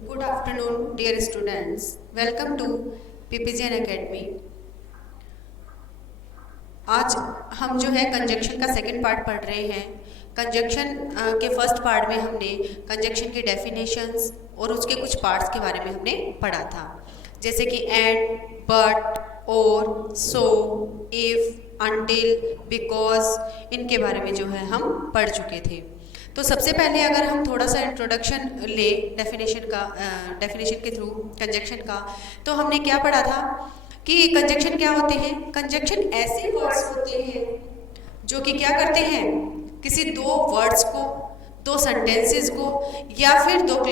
Good afternoon, dear students. Welcome to PPGN Academy. आज हम जो है कंजक्शन का सेकंड पार्ट पढ़ रहे हैं। कंजक्शन के फर्स्ट पार्ट में हमने कंजक्शन की डेफिनेशंस और उसके कुछ पार्ट्स के बारे में हमने पढ़ा था, जैसे कि एंड, बट, और, सो, इफ, अनटिल, बिकॉज, इनके बारे में जो है हम पढ़ चुके थे। तो सबसे पहले अगर हम थोड़ा सा इंट्रोडक्शन ले डेफिनेशन के थ्रू कंजक्शन का, तो हमने क्या पढ़ा था कि कंजक्शन क्या होते हैं। कंजक्शन ऐसे वर्ड्स होते हैं जो कि क्या करते हैं, किसी दो वर्ड्स को, दो सेंटेंसेस को या फिर दो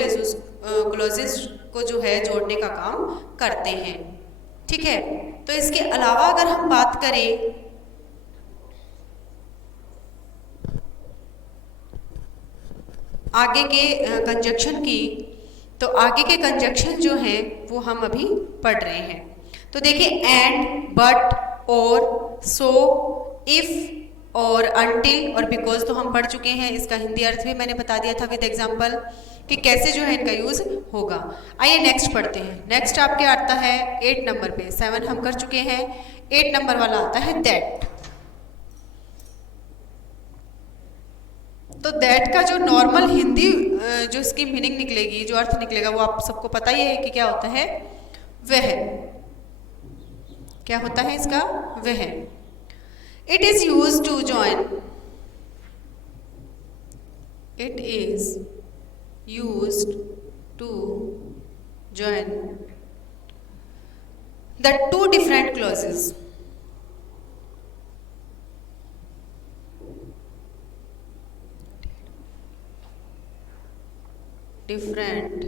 क्लॉजेस को जो है जोड़ने का काम करते हैं। ठीक है, तो इसके अलावा अगर हम बात करें आगे के कंजक्शन की, तो आगे के कंजक्शन जो हैं वो हम अभी पढ़ रहे हैं। तो देखिए, एंड, बट, और, सो, इफ और अनटिल और बिकॉज तो हम पढ़ चुके हैं। इसका हिंदी अर्थ भी मैंने बता दिया था विद एग्जांपल कि कैसे जो है इनका यूज होगा। आइए नेक्स्ट पढ़ते हैं। नेक्स्ट आपके आता है 8 नंबर पे, 7 हम कर चुके हैं, 8 नंबर वाला आता है दैट। तो दैट का जो नॉर्मल हिंदी जो इसकी मीनिंग निकलेगी, जो अर्थ निकलेगा, वो आप सबको पता ही है कि क्या होता है, वह। क्या होता है इसका, वह। It is use to join, it is use to join the two different clauses, different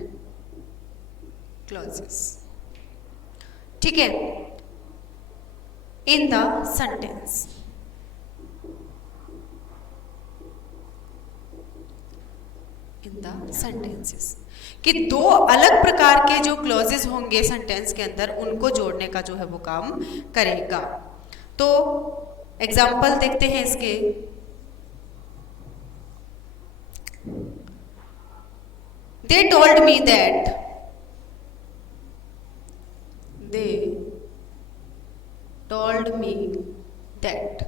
clauses. ठीक है, in the sentence. In the sentences कि दो अलग प्रकार के जो क्लॉजेस होंगे सेंटेंस के अंदर, उनको जोड़ने का जो है वो काम करेगा। तो एग्जाम्पल देखते हैं इसके। They told me that, they told me that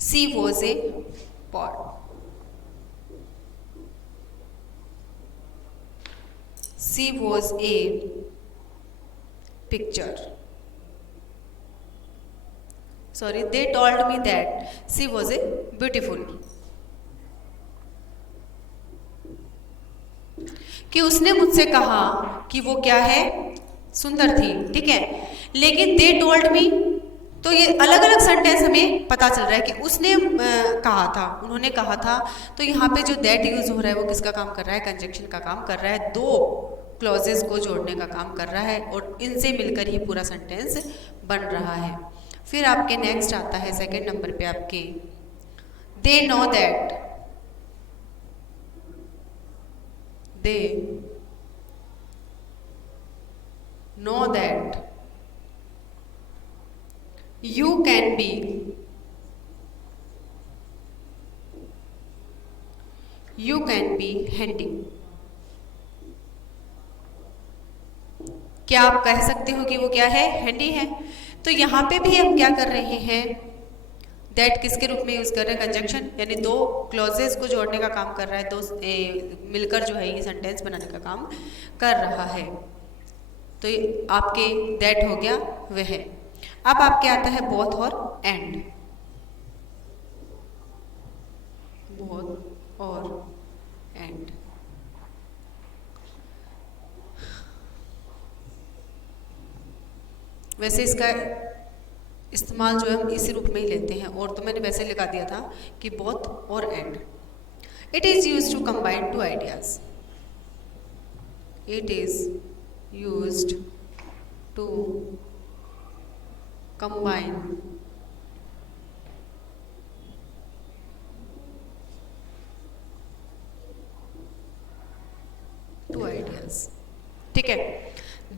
she was a pot. She was a picture. Sorry, they told me that she was a beautiful. कि उसने मुझसे कहा कि वो क्या है, सुंदर थी। ठीक है, लेकिन दे टोल्ड मी, तो ये अलग अलग सेंटेंस हमें पता चल रहा है कि उसने कहा था, उन्होंने कहा था। तो यहाँ पे जो दैट यूज हो रहा है वो किसका काम कर रहा है, कंजक्शन का काम कर रहा है, दो क्लॉजेस को जोड़ने का काम कर रहा है, और इनसे मिलकर ही पूरा सेंटेंस बन रहा है। फिर आपके नेक्स्ट आता है सेकेंड नंबर पे आपके, they know that, they know that you can be handy। क्या आप कह सकते हो कि वो क्या है, हैंडी है। तो यहाँ पे भी हम क्या कर रहे हैं, दैट किसके रूप में यूज कर रहे हैं, कंजक्शन, यानी दो क्लॉजेस को जोड़ने का काम कर रहा है, दो मिलकर जो है ये सेंटेंस बनाने का काम कर रहा है। तो आपके दैट हो गया वह। अब आपके आता है बोथ और एंड। बोथ और एंड, वैसे इसका इस्तेमाल जो है हम इसी रूप में ही लेते हैं, और तो मैंने वैसे लिखा दिया था कि बोथ और and. It is use to combine two ideas, it is used to combine two ideas. ठीक है,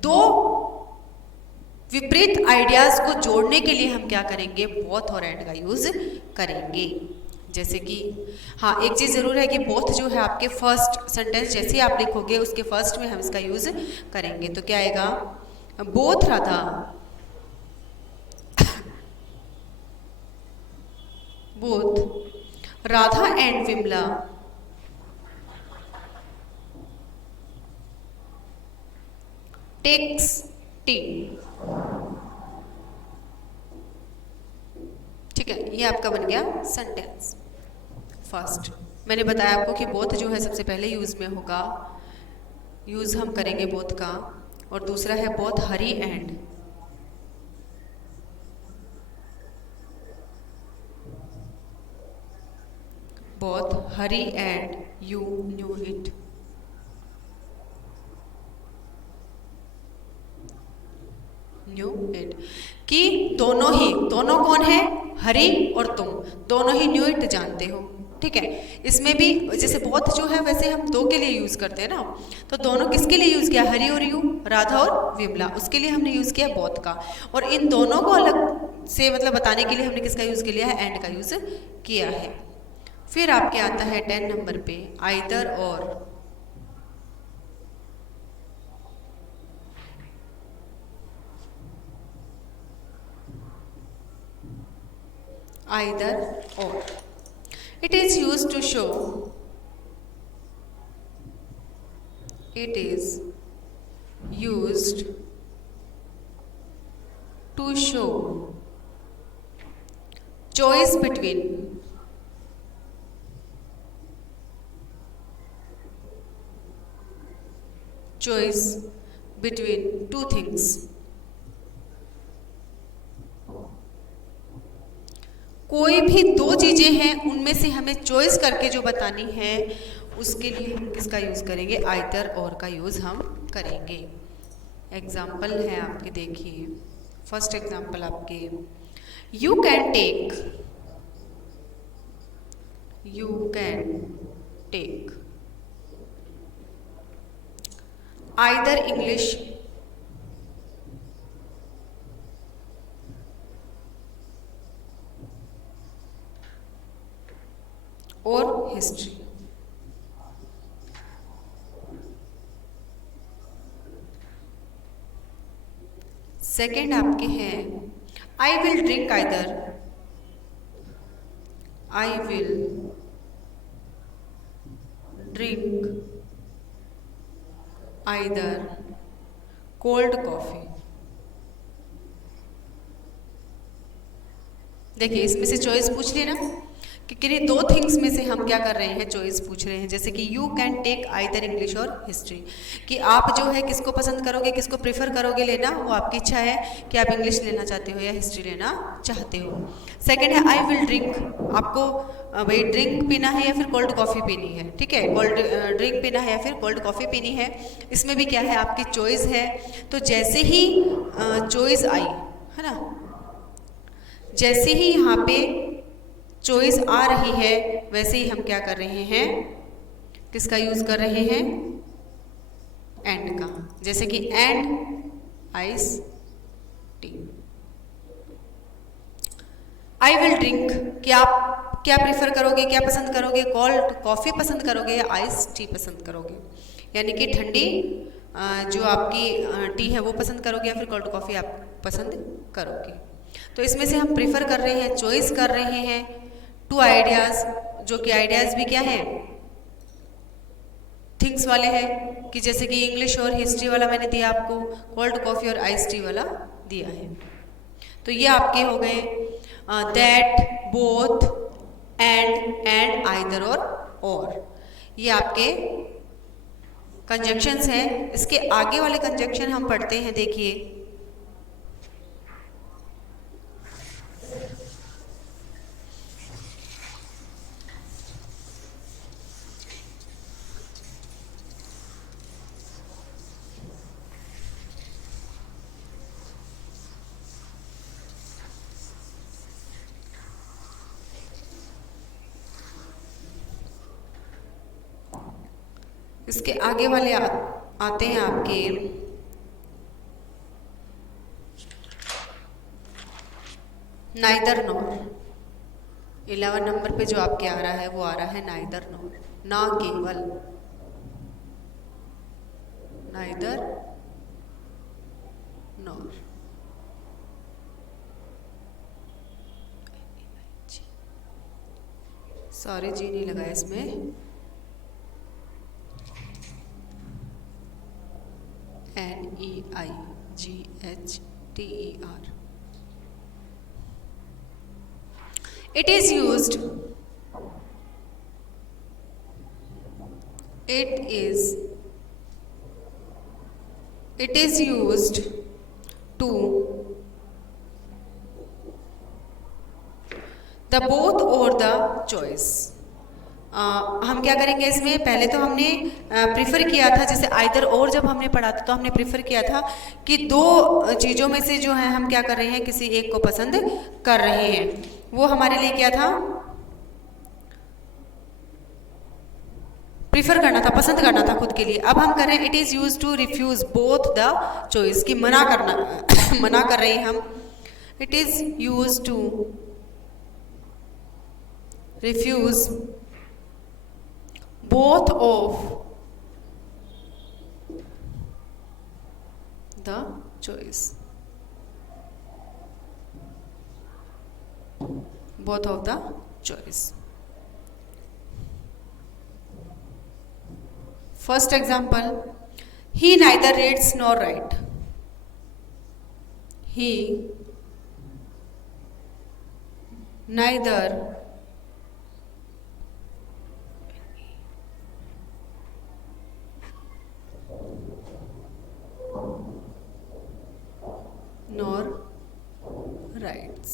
दो विपरीत आइडियाज को जोड़ने के लिए हम क्या करेंगे, बोथ और एंड का यूज करेंगे। जैसे कि हाँ, एक चीज़ ज़रूर है कि बोथ जो है आपके फर्स्ट सेंटेंस जैसे ही आप लिखोगे उसके फर्स्ट में हम इसका यूज़ करेंगे। तो क्या आएगा, both Radha both Radha and Vimla takes tea. ठीक है, ये आपका बन गया सेंटेंस फर्स्ट। मैंने बताया आपको कि बोथ जो है सबसे पहले यूज में होगा, यूज हम करेंगे बोथ का। और दूसरा है both Hari and, both Hari and you knew it. Knew it कि दोनों ही, दोनों कौन है, हरी और तुम दोनों ही न्यू इट जानते हो। ठीक है, इसमें भी जैसे बोथ जो है वैसे हम दो के लिए यूज करते हैं ना, तो दोनों किसके लिए यूज किया, हरी और यू, राधा और विमला, उसके लिए हमने यूज किया बोथ का। और इन दोनों को अलग से मतलब बताने के लिए हमने किसका यूज किया है, एंड का यूज किया है। फिर आपके आता है 10 नंबर पे आइदर और। Either or. It is used to show. It is used to show choice between. Choice between two things. कोई भी दो चीजें हैं उनमें से हमें चॉइस करके जो बतानी है उसके लिए हम किसका यूज करेंगे, आइदर और का यूज हम करेंगे। एग्जाम्पल है आपके, देखिए फर्स्ट एग्जाम्पल आपके, you can take, you can take either English और हिस्ट्री। सेकेंड आपके हैं, I will drink either, I will drink either cold coffee. देखिए इसमें से चॉइस पूछ ली ना, कि किन्हीं दो थिंग्स में से हम क्या कर रहे हैं, चॉइस पूछ रहे हैं। जैसे कि you can take either English और हिस्ट्री, कि आप जो है किसको पसंद करोगे, किसको प्रेफर करोगे लेना, वो आपकी इच्छा है कि आप इंग्लिश लेना चाहते हो या हिस्ट्री लेना चाहते हो। सेकंड है आई विल ड्रिंक, आपको भाई ड्रिंक पीना है या फिर कोल्ड कॉफ़ी पीनी है। ठीक है, कोल्ड ड्रिंक पीना है या फिर कोल्ड कॉफ़ी पीनी है, इसमें भी क्या है आपकी चॉइस है। तो जैसे ही चॉइस आई है ना, जैसे ही यहाँ पे चॉइस आ रही है वैसे ही हम क्या कर रहे हैं, किसका यूज कर रहे हैं, एंड का। जैसे कि and ice tea. I will drink, कि आप क्या प्रेफर करोगे, क्या पसंद करोगे, कोल्ड कॉफ़ी पसंद करोगे या आइस टी पसंद करोगे, यानी कि ठंडी जो आपकी टी है वो पसंद करोगे या फिर कोल्ड कॉफ़ी आप पसंद करोगे। तो इसमें से हम प्रेफर कर रहे हैं, चॉइस कर रहे हैं टू आइडियाज़, जो कि आइडियाज़ भी क्या है, थिंग्स वाले हैं, कि जैसे कि इंग्लिश और हिस्ट्री वाला मैंने दिया आपको, कोल्ड कॉफ़ी और आइस टी वाला दिया है। तो ये आपके हो गए दैट, बोथ, एंड आइदर और। ये आपके कंजंक्शंस हैं। इसके आगे वाले कंजंक्शन हम पढ़ते हैं, देखिए इसके आगे वाले आते हैं आपके नाइदर नॉर, 11 नंबर पे जो आपके आ रहा है वो आ रहा है नाइदर नॉर, ना केवल, नाइदर नॉर। सॉरी जी नहीं लगा इसमें, NEIGHTER। It is used, it is used to the both or the choice। हम क्या करेंगे इसमें, पहले तो हमने प्रिफर किया था, जैसे आइदर और जब हमने पढ़ा था तो हमने प्रिफर किया था कि दो चीज़ों में से जो है हम क्या कर रहे हैं, किसी एक को पसंद कर रहे हैं। वो हमारे लिए क्या था, प्रिफर करना था, पसंद करना था खुद के लिए। अब हम कर रहे हैं it is use to refuse both the choice, की मना करना मना कर रहे हैं हम। It is use to refuse both of the choice, both of the choice। First example, he neither reads nor write, he neither nor writes.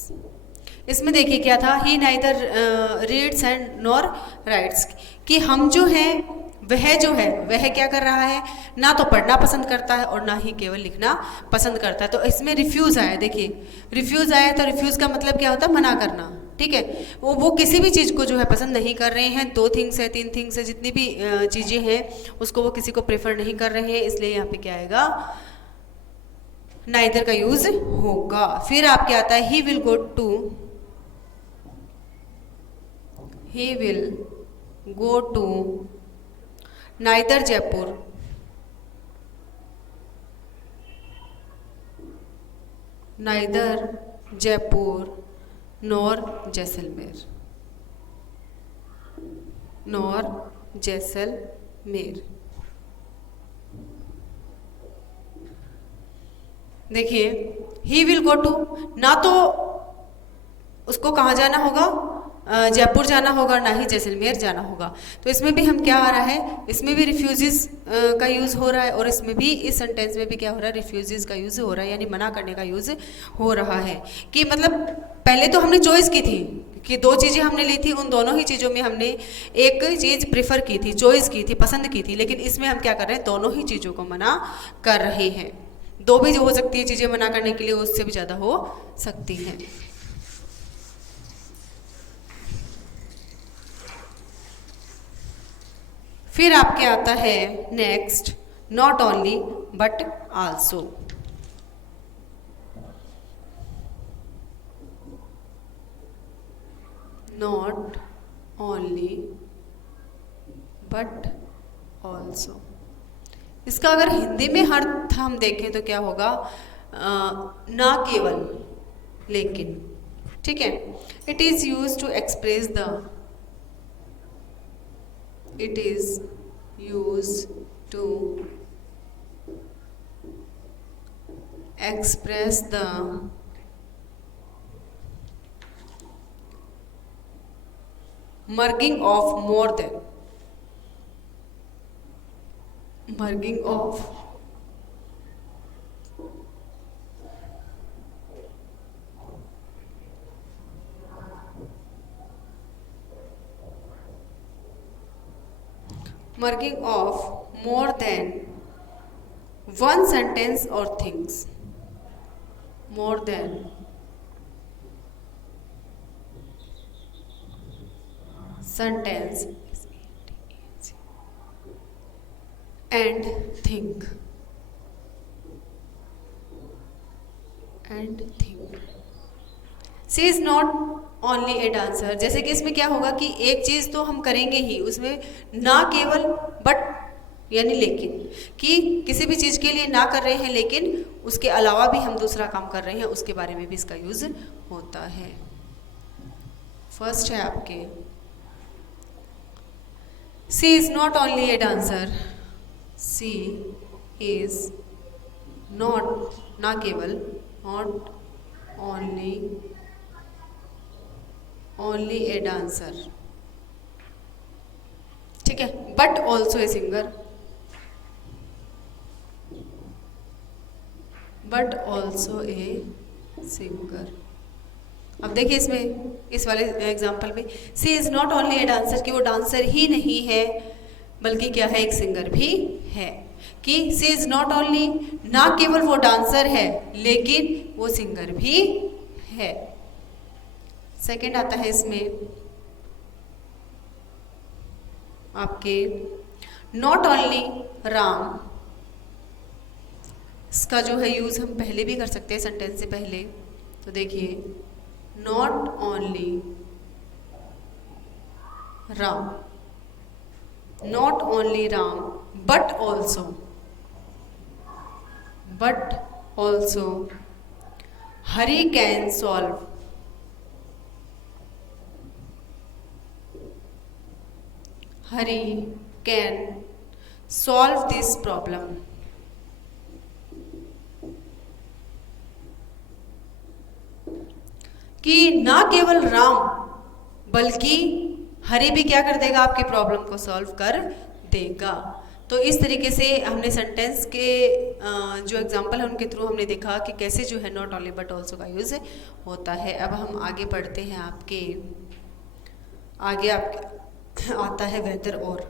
इसमें देखिए क्या था, he neither reads and nor writes, कि हम जो हैं वह जो है वह क्या कर रहा है, ना तो पढ़ना पसंद करता है और ना ही केवल लिखना पसंद करता है। तो इसमें रिफ्यूज़ आया, देखिए रिफ्यूज़ आया, तो रिफ्यूज़ का मतलब क्या होता है, मना करना। ठीक है, वो किसी भी चीज़ को जो है पसंद नहीं कर रहे हैं। 2 थिंग्स है, 3 थिंग्स है, जितनी भी चीज़ें हैं उसको वो किसी को प्रेफर नहीं कर रहे हैं, इसलिए यहाँ पे क्या आएगा, नाइदर का यूज होगा। फिर आपके आता है he will go to, he will go to neither Jaipur, neither Jaipur nor Jaisalmer, nor Jaisalmer. देखिए ही विल गो टू, ना तो उसको कहाँ जाना होगा, जयपुर जाना होगा, ना ही जैसलमेर जाना होगा। तो इसमें भी हम क्या आ रहा है, इसमें भी रिफ्यूजेस का यूज़ हो रहा है, और इसमें भी, इस सेंटेंस में भी क्या हो रहा है, रिफ्यूजेस का यूज़ हो रहा है, यानी मना करने का यूज़ हो रहा है। कि मतलब पहले तो हमने चॉइस की थी कि 2 चीज़ें हमने ली थी, उन दोनों ही चीज़ों में हमने एक चीज़ प्रेफर की थी, चॉइस की थी, पसंद की थी। लेकिन इसमें हम क्या कर रहे हैं, दोनों ही चीज़ों को मना कर रहे हैं। 2 भी जो हो सकती है चीज़ें मना करने के लिए, उससे भी ज़्यादा हो सकती हैं। फिर आपके आता है next, not only but also. Not only but also, इसका अगर हिंदी में अर्थ हम देखें तो क्या होगा, ना केवल लेकिन। ठीक है, it is use to express the, it is used to express the merging of more than, merging of merging of more than one sentence or things, more than sentence and think, and think। She is not only a dancer. जैसे कि इसमें क्या होगा कि एक चीज़ तो हम करेंगे ही, उसमें ना केवल बट यानी लेकिन, कि किसी भी चीज़ के लिए ना कर रहे हैं लेकिन उसके अलावा भी हम दूसरा काम कर रहे हैं, उसके बारे में भी इसका यूज़ होता है। फर्स्ट है आपके she is not only a dancer. She is not, ना केवल, नॉट ओनली ए डांसर, ठीक है, but also a singer, but also a singer. अब देखिए इसमें, इस वाले एग्जाम्पल में she is not only a dancer, कि वो डांसर ही नहीं है बल्कि क्या है, एक सिंगर भी है। कि सी इज़ नॉट ओनली, ना केवल वो डांसर है लेकिन वो सिंगर भी है। सेकंड आता है इसमें आपके नॉट ओनली राम। इसका जो है यूज़ हम पहले भी कर सकते हैं सेंटेंस से पहले। तो देखिए not only Ram, not only Ram but also Hari can solve, Hari can solve this problem. कि ना केवल राम बल्कि हरि भी क्या कर देगा, आपकी प्रॉब्लम को सॉल्व कर देगा। तो इस तरीके से हमने सेंटेंस के जो एग्जांपल है उनके थ्रू हमने देखा कि कैसे जो है नॉट ओनली बट ऑल्सो का यूज़ होता है। अब हम आगे बढ़ते हैं, आपके आता है वेदर और।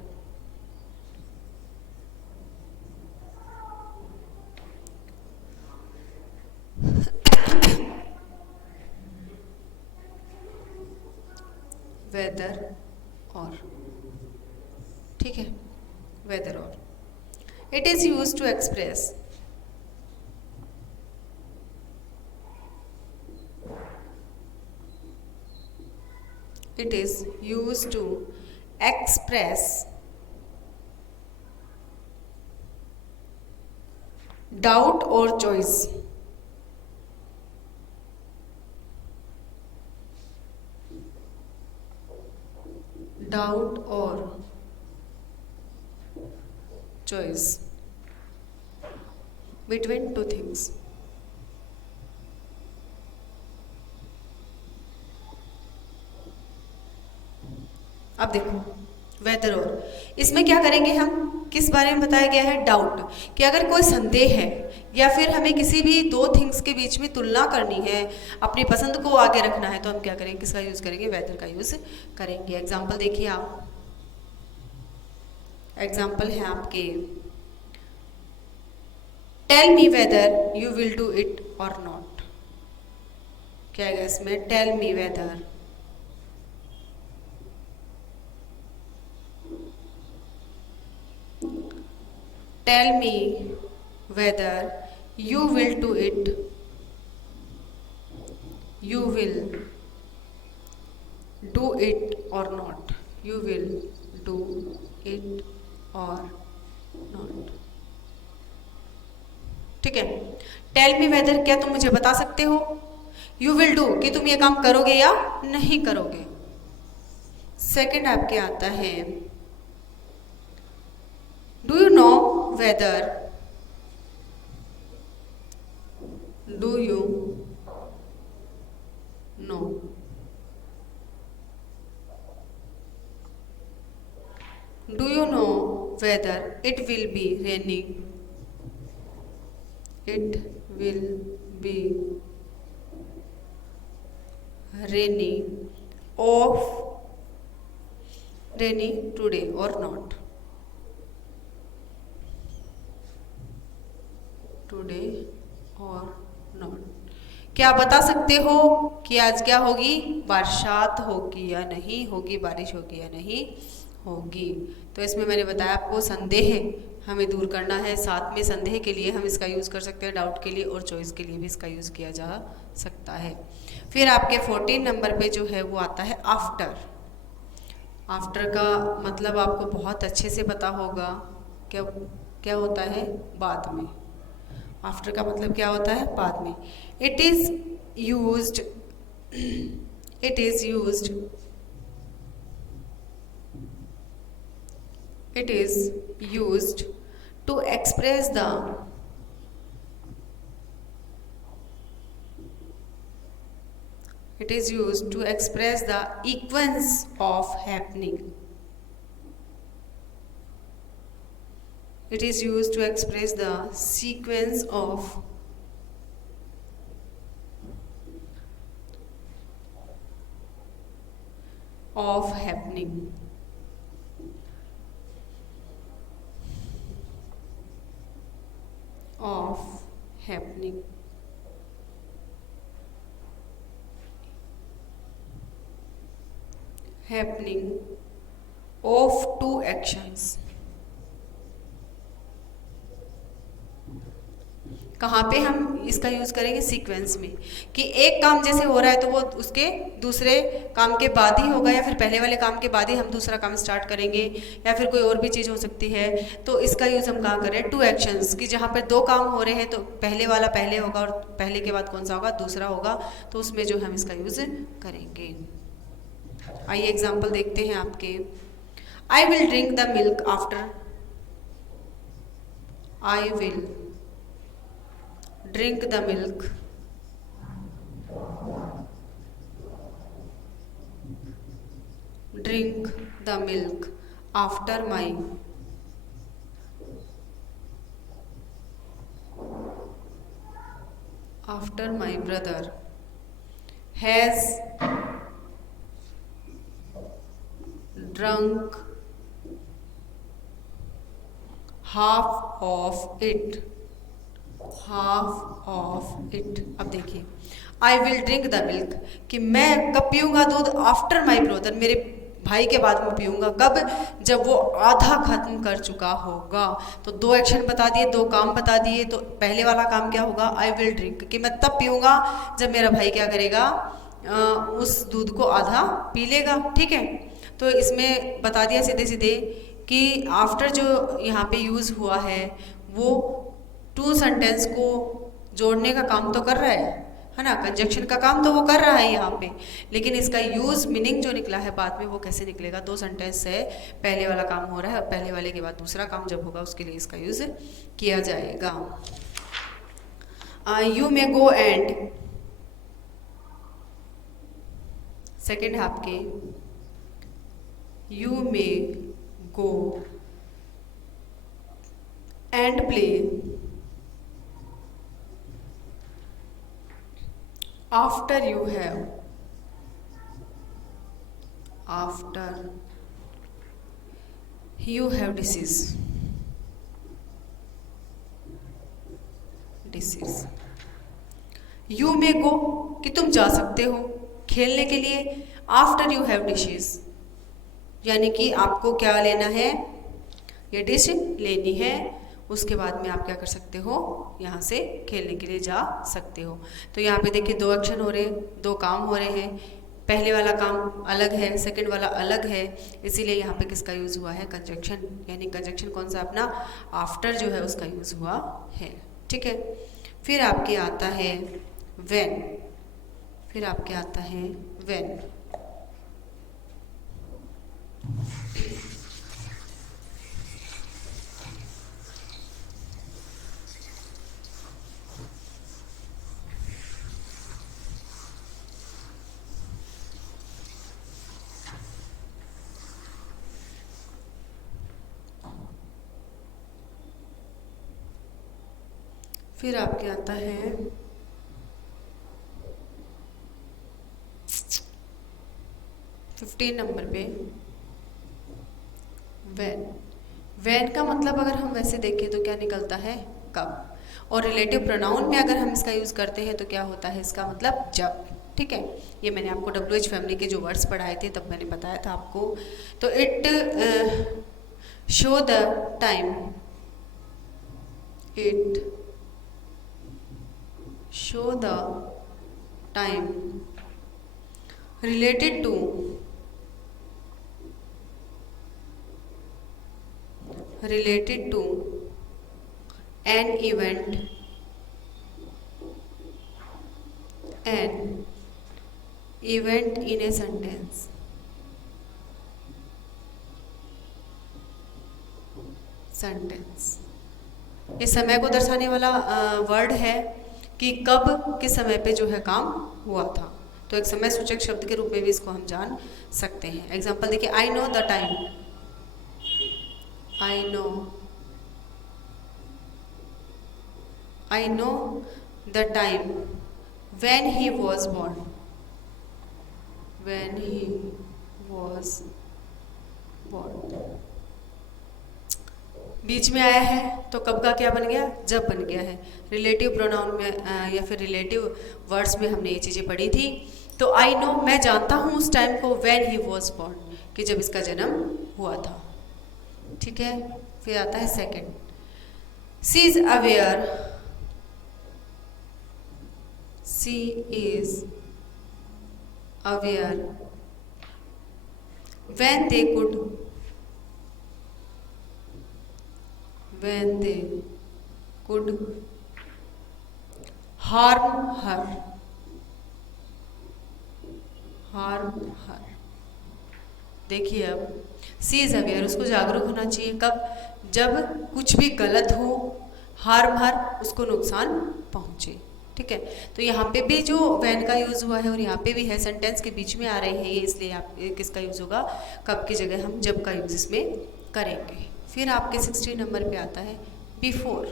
वेदर और, ठीक है, वेदर और it is use to express doubt और चॉइस। डाउट और choice between two things। अब देखो वेदर और, इसमें क्या करेंगे हम, किस बारे में बताया गया है, डाउट, कि अगर कोई संदेह है या फिर हमें किसी भी दो थिंग्स के बीच में तुलना करनी है, अपनी पसंद को आगे रखना है, तो हम क्या करेंगे, किसका यूज़ करेंगे, वेदर का यूज़ करेंगे। एग्जाम्पल देखिए आप, एग्जाम्पल है आपके tell me whether you will do it और नॉट। क्या है इसमें, tell me whether, tell me whether you will do it, you will do it और not, you will do it और नॉट, ठीक है। टेल मी वेदर, क्या तुम मुझे बता सकते हो, यू विल डू, कि तुम ये काम करोगे या नहीं करोगे। सेकंड आपके आता है do you know whether, do you know, do you know whether it will be raining, it will be rainy today और नॉट, टुडे और नॉट। क्या बता सकते हो कि आज क्या होगी, बरसात होगी या नहीं होगी, बारिश होगी या नहीं होगी। तो इसमें मैंने बताया आपको संदेह हमें दूर करना है। साथ में संदेह के लिए हम इसका यूज़ कर सकते हैं, डाउट के लिए, और चॉइस के लिए भी इसका यूज़ किया जा सकता है। फिर आपके 14 नंबर पे जो है वो आता है आफ्टर। आफ्टर का मतलब आपको बहुत अच्छे से पता होगा, क्या क्या होता है, बाद में। आफ्टर का मतलब क्या होता है, बाद में। It is used it is used to express the sequence of happening. It is used to express the sequence of happening. Happening of two actions. कहाँ पे हम इसका यूज़ करेंगे, सीक्वेंस में, कि एक काम जैसे हो रहा है तो वो उसके दूसरे काम के बाद ही होगा, या फिर पहले वाले काम के बाद ही हम दूसरा काम स्टार्ट करेंगे, या फिर कोई और भी चीज़ हो सकती है। तो इसका यूज़ हम कहाँ करें, टू एक्शंस, कि जहाँ पर दो काम हो रहे हैं तो पहले वाला पहले होगा और पहले के बाद कौन सा होगा, दूसरा होगा। तो उसमें जो हम इसका यूज़ करेंगे। आइए एग्जाम्पल देखते हैं आपके। आई will drink the milk after. I will drink the milk after my brother has drunk half of it. अब देखिए, आई विल ड्रिंक द मिल्क, कि मैं कब पीऊँगा दूध, आफ्टर माई ब्रदर, मेरे भाई के बाद में पीऊँगा। कब, जब वो आधा खत्म कर चुका होगा। तो दो एक्शन बता दिए, दो काम बता दिए। तो पहले वाला काम क्या होगा, आई विल ड्रिंक, कि मैं तब पीऊँगा जब मेरा भाई क्या करेगा, उस दूध को आधा पी लेगा। ठीक है, तो इसमें बता दिया सीधे सीधे कि आफ्टर जो यहाँ पे यूज़ हुआ है वो टू सेंटेंस को जोड़ने का काम तो कर रहा है ना, कंजक्शन का काम तो वो कर रहा है यहाँ पे। लेकिन इसका यूज़ मीनिंग जो निकला है बाद में वो कैसे निकलेगा, दो सेंटेंस से पहले वाला काम हो रहा है और पहले वाले के बाद दूसरा काम जब होगा उसके लिए इसका यूज़ किया जाएगा। You may go and, second है आपके, you may go and play after you have disease। You may go, कि तुम जा सकते हो खेलने के लिए, आफ्टर यू हैव डिशेज, यानी कि आपको क्या लेना है, ये डिश लेनी है, उसके बाद में आप क्या कर सकते हो, यहाँ से खेलने के लिए जा सकते हो। तो यहाँ पे देखिए दो एक्शन हो रहे हैं, दो काम हो रहे हैं, पहले वाला काम अलग है, सेकंड वाला अलग है, इसीलिए यहाँ पे किसका यूज़ हुआ है, कंजक्शन, यानी कंजक्शन कौन सा, अपना आफ्टर जो है उसका यूज़ हुआ है। ठीक है, फिर आपके आता है व्हेन, फिर आपके आता है व्हेन। फिर आपके आता है 15 नंबर पे वैन का मतलब अगर हम वैसे देखें तो क्या निकलता है, कब। और रिलेटिव प्रोनाउन में अगर हम इसका यूज़ करते हैं तो क्या होता है, इसका मतलब जब। ठीक है, ये मैंने आपको WH फैमिली के जो वर्ड्स पढ़ाए थे तब मैंने बताया था आपको। तो it show the time, it show the time related to an event in a sentence. ये समय को दर्शाने वाला वर्ड है कि कब किस समय पे जो है काम हुआ था, तो एक समय सूचक शब्द के रूप में भी इसको हम जान सकते हैं। एग्जाम्पल देखिए, I know the time, I know the time when he was born, बीच में आया है तो कब का क्या बन गया, जब बन गया है। रिलेटिव प्रोनाउन में या फिर रिलेटिव वर्ड्स में हमने ये चीज़ें पढ़ी थी। तो आई नो, मैं जानता हूँ उस टाइम को, when he was born, कि जब इसका जन्म हुआ था। ठीक है, फिर आता है second, she is aware when they could harm her। देखिए अब सी इज अवेयर, उसको जागरूक होना चाहिए कब, जब कुछ भी गलत हो, हार्म हर, उसको नुकसान पहुंचे। ठीक है, तो यहाँ पे भी जो वैन का यूज़ हुआ है और यहाँ पे भी है, सेंटेंस के बीच में आ रहे हैं ये, इसलिए आप किसका यूज़ होगा, कब की जगह हम जब का यूज़ इसमें करेंगे। फिर आपके 60 नंबर पे आता है बिफोर।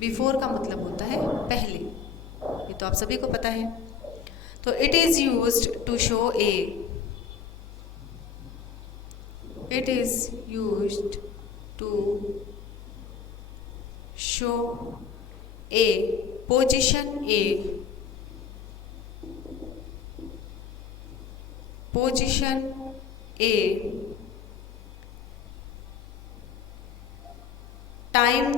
बिफोर का मतलब होता है पहले, ये तो आप सभी को पता है। तो it is used to show a position a time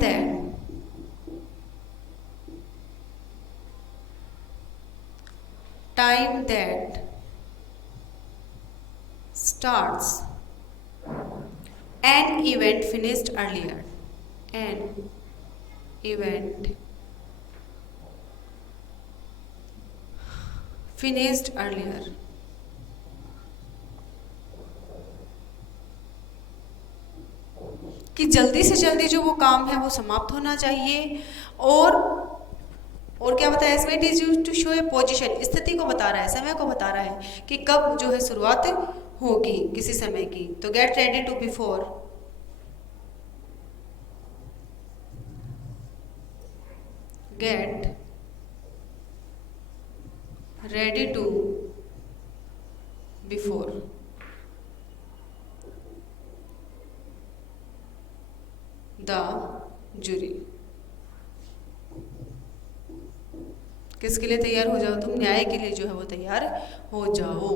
that starts an event finished earlier, कि जल्दी से जल्दी जो वो काम है वो समाप्त होना चाहिए। और क्या बताया इसमें, it is used to show a position, स्थिति को बता रहा है, समय को बता रहा है कि कब जो है शुरुआत होगी किसी समय की। तो get ready to before, get ready to before the jury. किसके लिए तैयार हो जाओ तुम, न्याय के लिए जो है वो तैयार हो जाओ।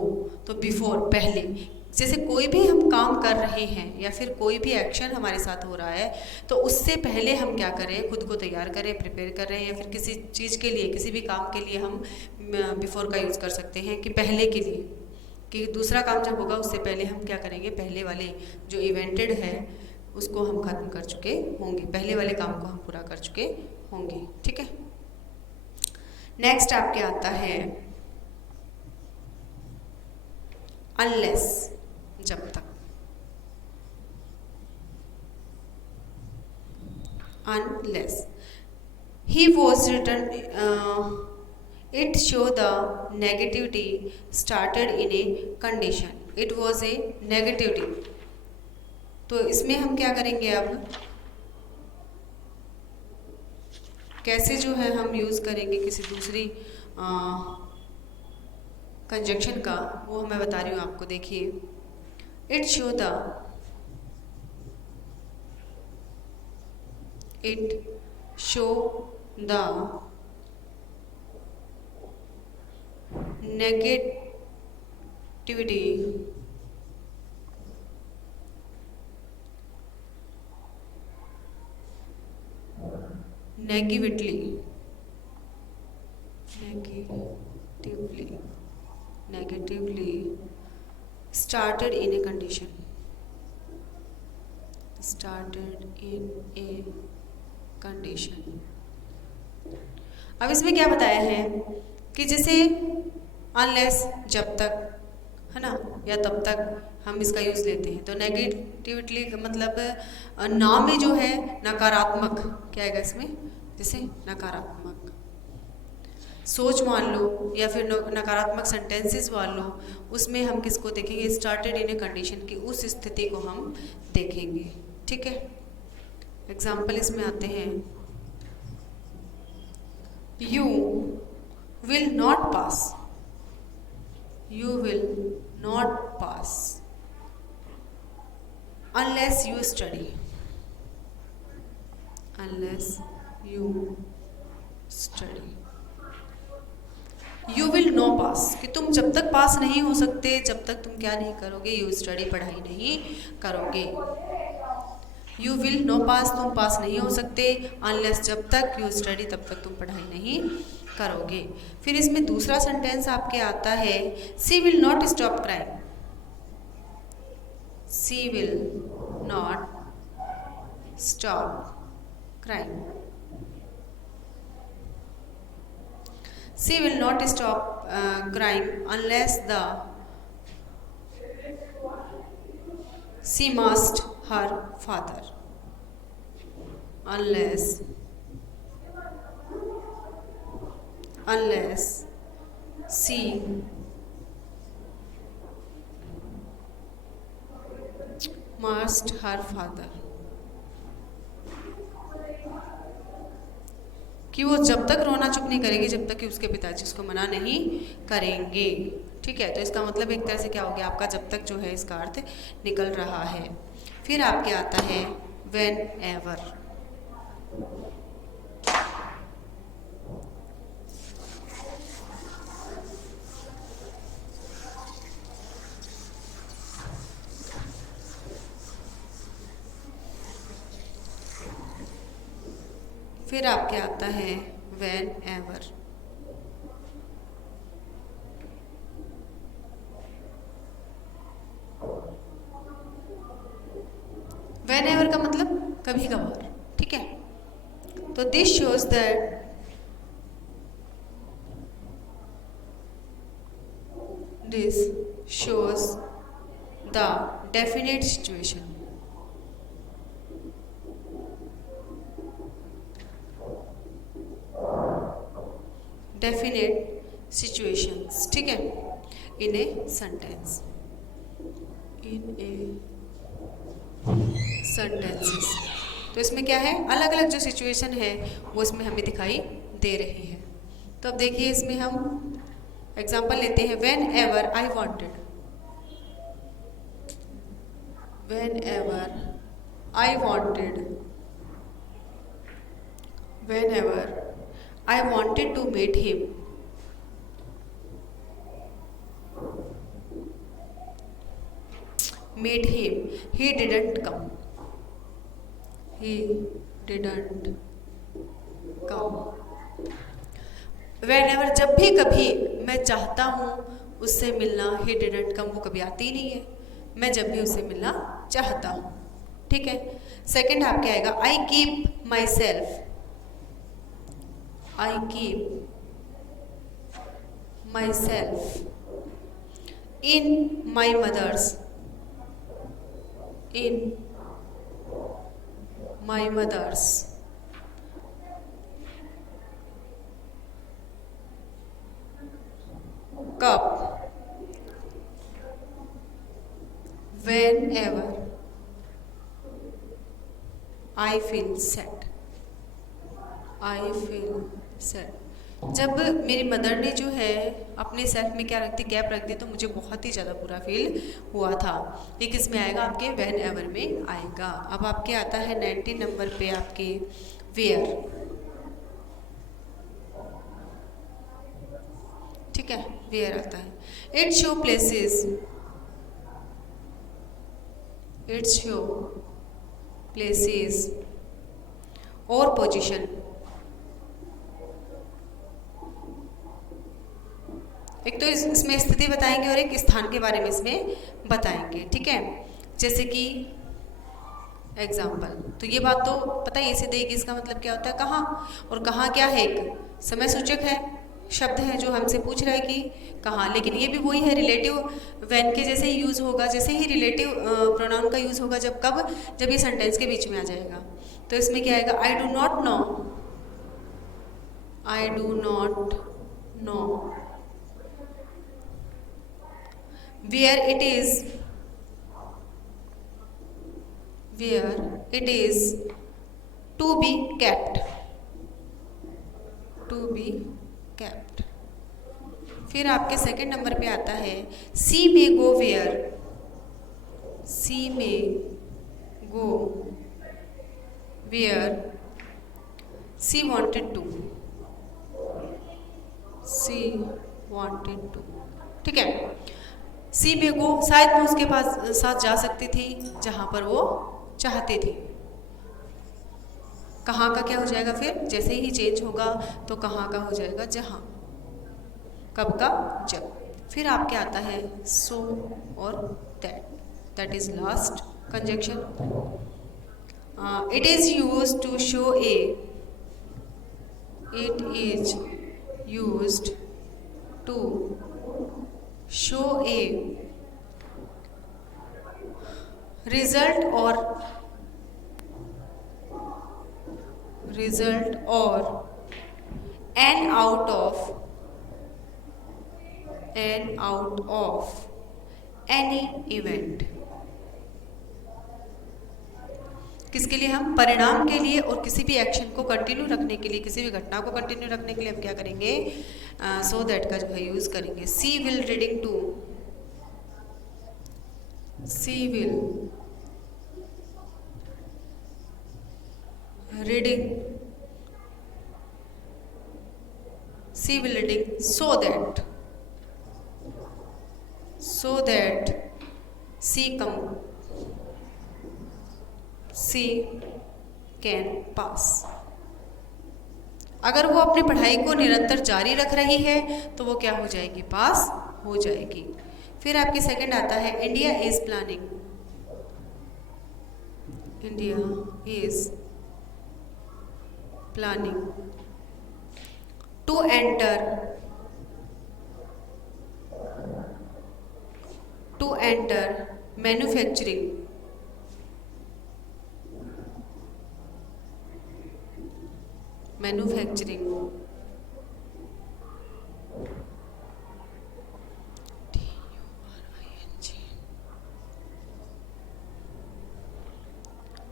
तो बिफोर पहले, जैसे कोई भी हम काम कर रहे हैं या फिर कोई भी एक्शन हमारे साथ हो रहा है, तो उससे पहले हम क्या करें, खुद को तैयार करें, प्रिपेयर करें, या फिर किसी चीज़ के लिए, किसी भी काम के लिए हम बिफोर का यूज़ कर सकते हैं कि पहले के लिए, कि दूसरा काम जब होगा उससे पहले हम क्या करेंगे, पहले वाले जो इवेंटेड है उसको हम खत्म कर चुके होंगे, पहले वाले काम को हम पूरा कर चुके होंगे। ठीक है, नेक्स्ट आपके आता है अनलेस, जब तक। Unless he was return, it show the negativity started in a condition, it was a negativity. तो इसमें हम क्या करेंगे, अब कैसे जो है हम यूज़ करेंगे किसी दूसरी कंजक्शन का, वो मैं बता रही हूँ आपको। देखिए, it show the negativity negatively negatively started in a condition अब इसमें क्या बताया है कि जैसे अनलेस जब तक, है ना, या तब तक हम इसका यूज़ लेते हैं। तो नेगेटिवली का मतलब ना में जो है नकारात्मक क्या आएगा इसमें, जैसे नकारात्मक सोच मान लो या फिर नकारात्मक सेंटेंसेस मान लो, उसमें हम किसको देखेंगे, स्टार्टेड इन ए कंडीशन की उस स्थिति को हम देखेंगे। ठीक है, एग्जाम्पल इसमें आते हैं, you will not pass, you will not pass unless you study, you will not pass कि तुम जब तक पास नहीं हो सकते, जब तक तुम क्या नहीं करोगे, यू स्टडी पढ़ाई नहीं करोगे। यू विल नो पास, तुम पास नहीं हो सकते, अनलेस जब तक, यू स्टडी तब तक तुम पढ़ाई नहीं करोगे। फिर इसमें दूसरा सेंटेंस आपके आता है, she will not stop crime, she will not stop crime, she will not stop crime unless the she must her father, unless she must her father, कि वो जब तक रोना चुप नहीं करेगी जब तक कि उसके पिताजी उसको मना नहीं करेंगे। ठीक है, तो इसका मतलब एक तरह से क्या हो गया आपका, जब तक जो है इसका अर्थ निकल रहा है। फिर आपके आता है वेन एवर, फिर आपके आता है वेन एवर। वेन एवर का मतलब कभी कभार। ठीक है, तो this shows that the definite situation, definite situations. ठीक है, इन a sentence, in A sentences. तो इसमें क्या है, अलग अलग जो सिचुएशन है वो इसमें हमें दिखाई दे रही है। तो अब देखिए इसमें हम एग्जांपल लेते हैं, when ever I wanted, when ever I wanted, when ever I wanted to meet him, he didn't come, whenever जब भी कभी मैं चाहता हूँ उससे मिलना, he didn't come, वो कभी आती ही नहीं है, मैं जब भी उससे मिलना चाहता हूँ। ठीक है, सेकंड आपके आएगा, I keep myself, I keep myself in my mother's cup whenever I feel sad, जब मेरी मदर ने जो है अपने सेल्फ में क्या रखती, गैप रख दी, तो मुझे बहुत ही ज़्यादा बुरा फील हुआ था। ये किस में आएगा, आपके व्हेन एवर में आएगा। अब आपके आता है 19 नंबर पे आपके वेयर। ठीक है, वेयर आता है, इट शो प्लेसेस और पोजीशन एक तो इसमें स्थिति बताएंगे और एक स्थान के बारे में इसमें बताएंगे, ठीक है। जैसे कि एग्जाम्पल, तो ये बात तो पता ही इसे देगी, इसका मतलब क्या होता है कहाँ, और कहाँ क्या है, एक समय सूचक है, शब्द है जो हमसे पूछ रहा है कि कहाँ, लेकिन ये भी वही है, रिलेटिव व्हेन के जैसे ही यूज़ होगा, जैसे ही रिलेटिव प्रोनाउन का यूज़ होगा, जब ये सेंटेंस के बीच में आ जाएगा। तो इसमें क्या आएगा, I do not know, I do not know where it is to be kept, फिर आपके सेकंड नंबर पे आता है सी में गो वेयर, सी में go where she wanted to, ठीक है। सी में गो, शायद वो उसके पास साथ जा सकती थी जहाँ पर वो चाहती थी। कहाँ का क्या हो जाएगा, फिर जैसे ही चेंज होगा तो कहाँ का हो जाएगा जहाँ, कब का, जब। फिर आपके आता है सो और that is last conjunction. It is used to show a, it is used to show a result or an out of any event। किसके लिए, हम परिणाम के लिए और किसी भी एक्शन को कंटिन्यू रखने के लिए, किसी भी घटना को कंटिन्यू रखने के लिए हम क्या करेंगे, सो दैट का जो है यूज करेंगे। She will reading to, she will reading so that she can pass. अगर वो अपनी पढ़ाई को निरंतर जारी रख रही है तो वो क्या हो जाएगी, पास हो जाएगी। फिर आपके सेकंड आता है India is planning, India is planning to enter manufacturing,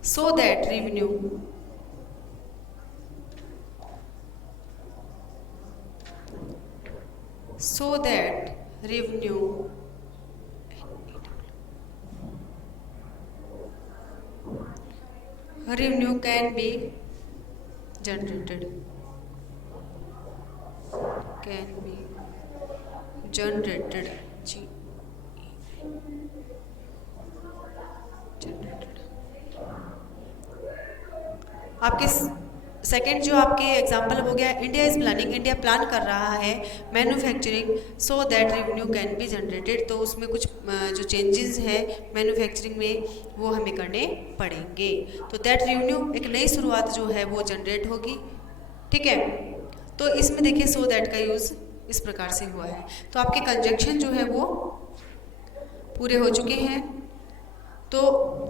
so that revenue can be generated, आपके सेकंड जो आपके एग्जाम्पल हो गया, India is planning, India plan कर रहा है manufacturing so that revenue can be generated. तो उसमें कुछ जो चेंजेस है मैन्युफैक्चरिंग में वो हमें करने पड़ेंगे। तो दैट रेवेन्यू, एक नई शुरुआत जो है वो जनरेट होगी, ठीक है। तो इसमें देखिए सो दैट का यूज़ इस प्रकार से हुआ है। तो आपके कंजक्शन जो है वो पूरे हो चुके हैं। तो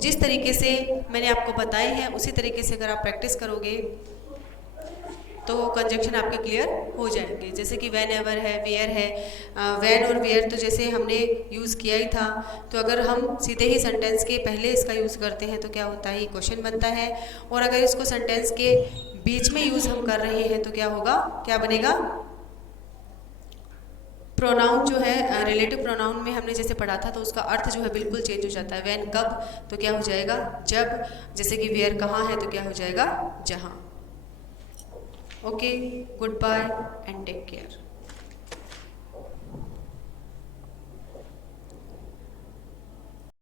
जिस तरीके से मैंने आपको बताए हैं उसी तरीके से अगर आप प्रैक्टिस करोगे तो कंजक्शन आपके क्लियर हो जाएंगे। जैसे कि वैन एवर है, वेयर है, वैन और वेयर तो जैसे हमने यूज़ किया ही था। तो अगर हम सीधे ही सेंटेंस के पहले इसका यूज़ करते हैं तो क्या होता है, क्वेश्चन बनता है। और अगर इसको सेंटेंस के बीच में यूज़ हम कर रहे हैं तो क्या होगा, क्या बनेगा, प्रोनाउन जो है रिलेटिव प्रोनाउन में हमने जैसे पढ़ा था तो उसका अर्थ जो है बिल्कुल चेंज हो जाता है। वैन कब, तो क्या हो जाएगा जब। जैसे कि वेयर कहाँ है तो क्या हो जाएगा जहाँ। Okay, goodbye and take care.